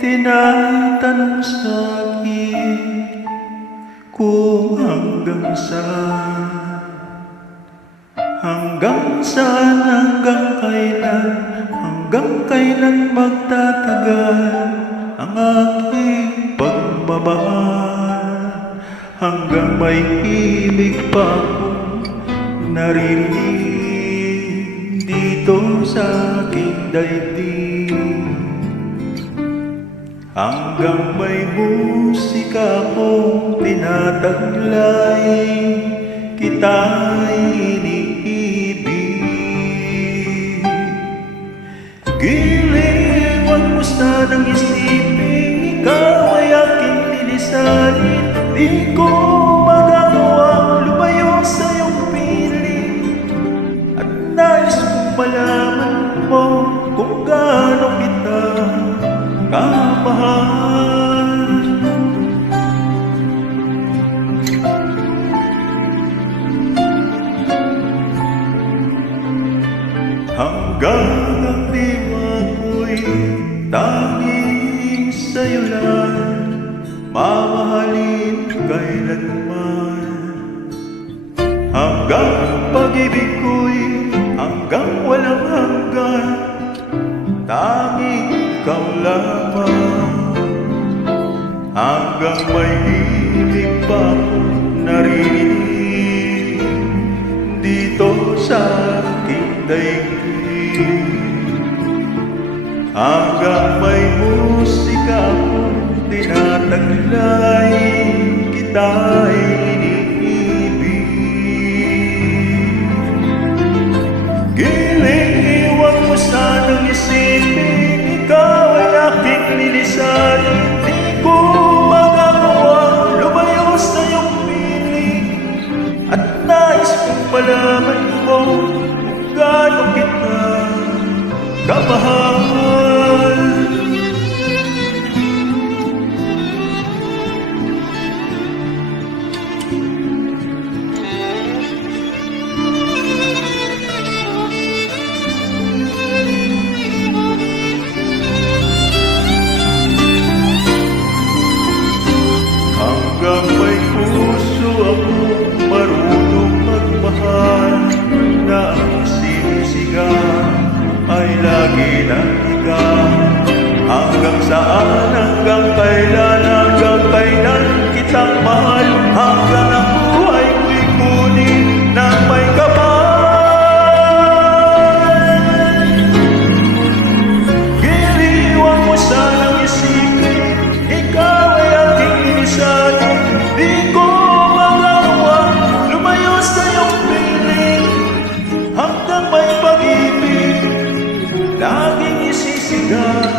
tinatanong sa'kin kung hanggang saan, hanggang kailan magtatagal ang aking pagmamahal, hanggang may ibig pa akong naririnig dito sa aking daigdig, hanggang may musika akong tinataglay, kita'y iniibig. Giliwan mo sanang isipin, ikaw ay aking lilisanin. Di ko magawang lumayo sa iyong piling, at nais kong malaman mo kung gaano kita kamahal. Hanggang ang diwa ko'y tanging sa'yo lang, mamahalin kailanman. Hanggang pag-ibig ko'y hanggang walang hanggan, tanging ikaw lamang. Hanggang may ibig pa akong naririnig dito sa aking daigdig, hanggang may musika akong tinataglay, kita'y iniibig. Giliwan mo sanang isipin, ikaw ay aking lilisanin. Di ko magagawa lumayo sa iyong piling, at nais kong malaman mo kung gaano kita kamahal. Hanggang may puso akong marunong magmahal, na ang sinisigaw ay lagi ng ikaw. Hanggang saan, hanggang kailan kitang mahal, hanggang ang buhay ko'y kunin ng may kapal. Giliwan mo sanang isipin, ikaw ay aking lilisanin. Di ko magawa lumayo sa iyong piling, hanggang may pag-ibig laging isisigaw.